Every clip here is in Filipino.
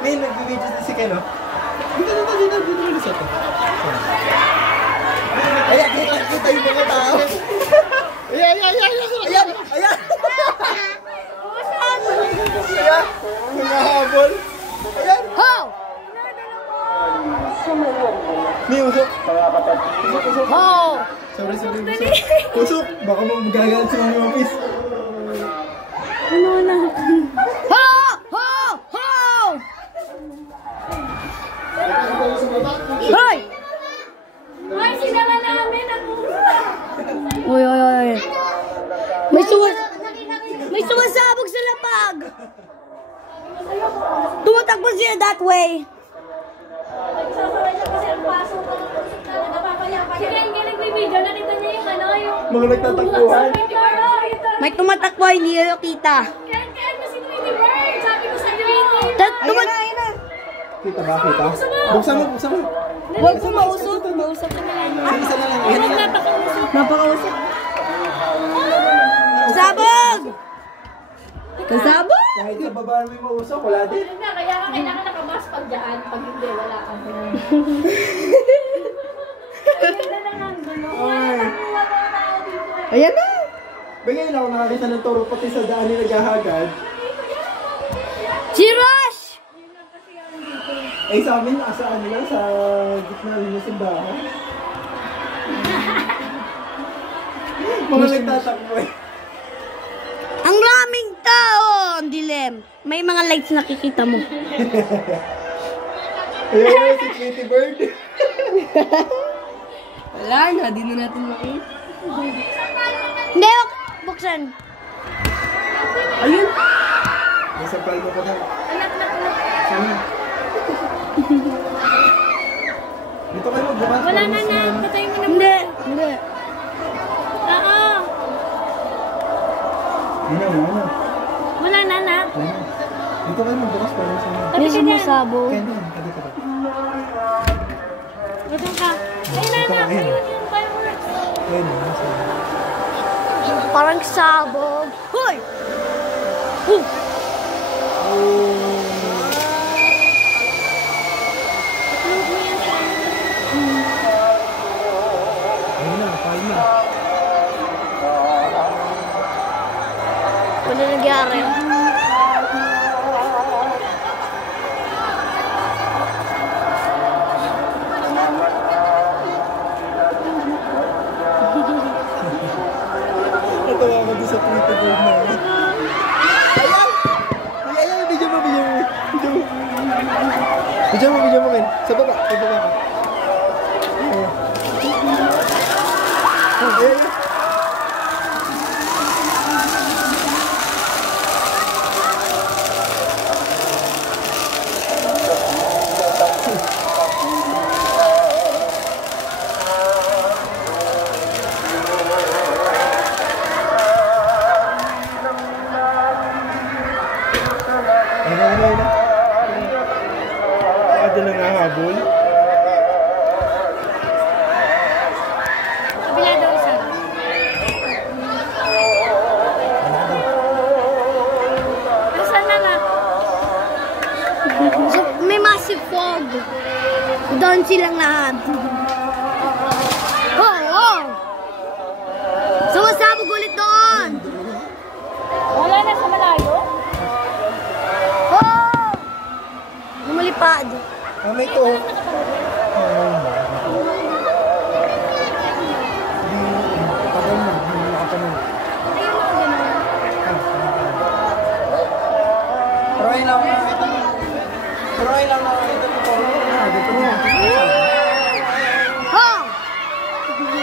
May nag-video din si Ken, no? Dito na sa to. Ayan, kita yung mga tao. Ayan! Ayan! Nangahabol. Ayan! Ho! May usok. Ho! Sorry, usok. Baka magagalit sa mga office. Ano na? Ho! Ho! Ho! Hoy! Ay, sinala namin ako. Uy. May sumasabog sa lapag. Tumatakbo siya that way. Nagsasabay siya kasi ang paso ko. Sige, ang nagbibideo, nakita niya yung ano, yung... Mga nagtatakbuhan. May tumatakbo, hindi nyo kita. Ken, kasi Tweety Bird. Sabi ko sa Tweety. Kita ba? Buksan mo. Huwag ko mausap. Mausap ka na lang. Isa na lang. Huwag Napakausap. Sabog! Kasabog! Kahit sa baba may mausok, wala din. Kaya ka kailangan nakamas pag dyan. Pag hindi, wala ka. Ganda lang ang gulo. Ayan na! Bigay lang ako nakakita ng toro pati sa daan ni naghahagad. Si Rush! Eh sa amin, asaan lang sa gitna rin ng simbahan. Mga nagtatakbo eh. Ang raming tao! Ang dilim. May mga lights nakikita mo. Ayun, si Tweety Bird. Wala na, di na natin makita. Hindi, buksan. Ayun. Nasa palmo ko na. Anak na ko. Sana. Dito kayo magbukas. Wala na na. Patay mo na. Hindi. Oo. Wala. Wala na na. Dito kayo magbukas para sa mga. May sumasabog. Kaya hindi. Gutom ka. Ayun na. Ayun yung fireworks. Ayun na. Parang sabog. Hoy! Ayun na, kain na. Ano nangyari? Natawa ko doon sa Tweety Bird na yun. Ayan! Ayan, video mo. Video mo, Ken. Sa baba ka. Ayan. Ayan. Ayun na. Doon na nga habol. Kabila daw isa. Nasaan na na? So, may massive fog. Doon silang lahat. Oh! Sumasabog ulit doon! Wala na sa malayo? Oh! Lumulipad. May to. Pero ay lang nakakita mo po. Dito mo. Oh!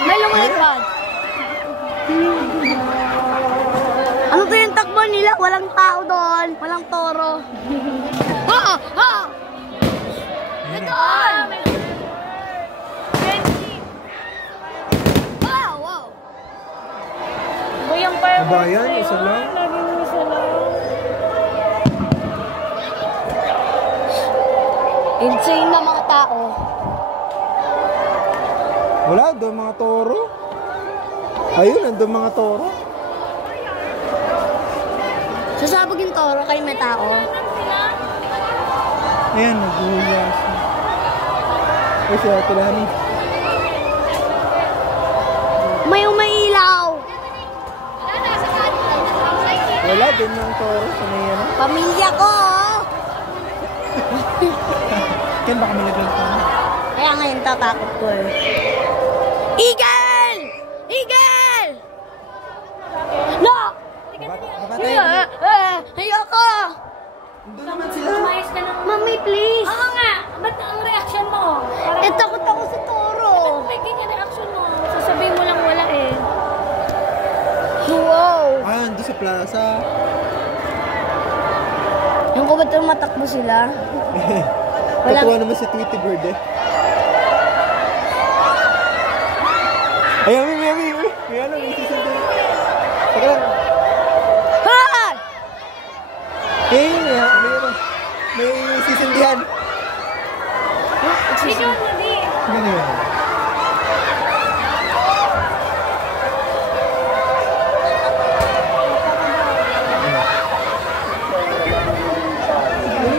May lumulipad. Ano to yung takbo nila? Walang tao doon. Walang toro. Ha! Doon! Wow! Bayang fireworks. Bayan, isa lang. Laging isa lang. Insane na mga tao. Wala, doon mga toro. Ayun, nandun mga toro. Sasabog yung toro kayo may tao. Ayan, naghuhugas. Ay, siya, tulani. May umailaw. Wala, din ng toro. Sanay yan. Pamilya ko. Ken, baka may lagay ka. Kaya ngayon tatakot ko eh. Eagle! Eagle! No! Kapatay. Ayoko! Doon naman sila. Lumayas ka ng... Mami, please! Oo nga! Ba't ang reaction mo? Eh, takot ako sa toro. May ganyan reaction mo. Sasabihin mo lang wala eh. Wow! Ah, doon sa plaza. Yung ko ba't matakbo sila? Wala. Katuwa naman si Tweety Bird eh. Ay, may ano, may sisindihan. Teka lang. Ha! May sisindihan. Video mo din. Gano'n yun.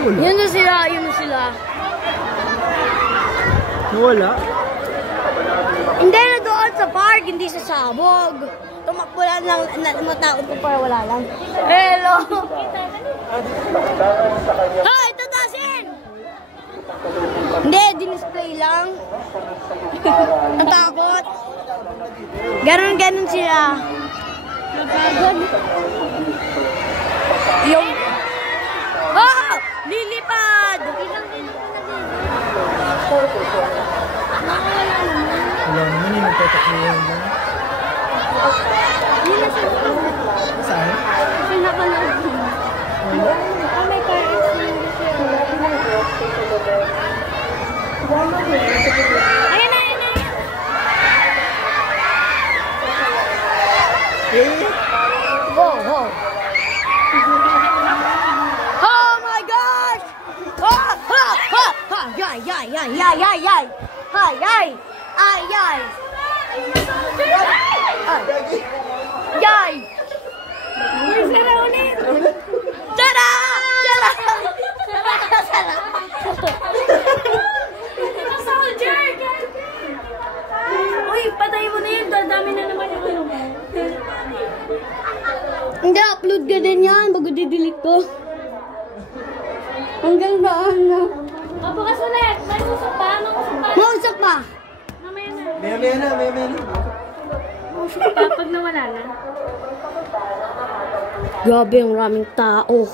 Yun na sila, yun na sila. Nawala? Hindi na doon sa park, hindi sa sabog. Tumakbo lang matakot ko para wala lang. Hello! Hoy, tatasin! Hindi, dinisplay lang. Natakot. Ganon sila. Napagod. Yung... Oh! Lilipad! Wala naman yung nagtatakluhan dyan. Yun na siya. Saan? Pinakalag. Wala. Oh, may car accident siya. Ayan na, ayan na. Go, go. Oh my gosh! Ha, ha, ha, ha. Yay, yay, yay, yay, yay, yay. Hi, yay. Ay, yay. Yay. Sara ulit. Sara! Sara! Sara! Soldier! Uy, patay mo na yun. Dadami na naman yung ano mo. Hindi, upload ka din yan bago didelete ko. Hanggang saan na? Mabukas ulit. May usap pa. Anong usap pa? Mausap pa. Mamaya na. Maya na. Usap pa pag nawala na. Grabe, ang raming tao.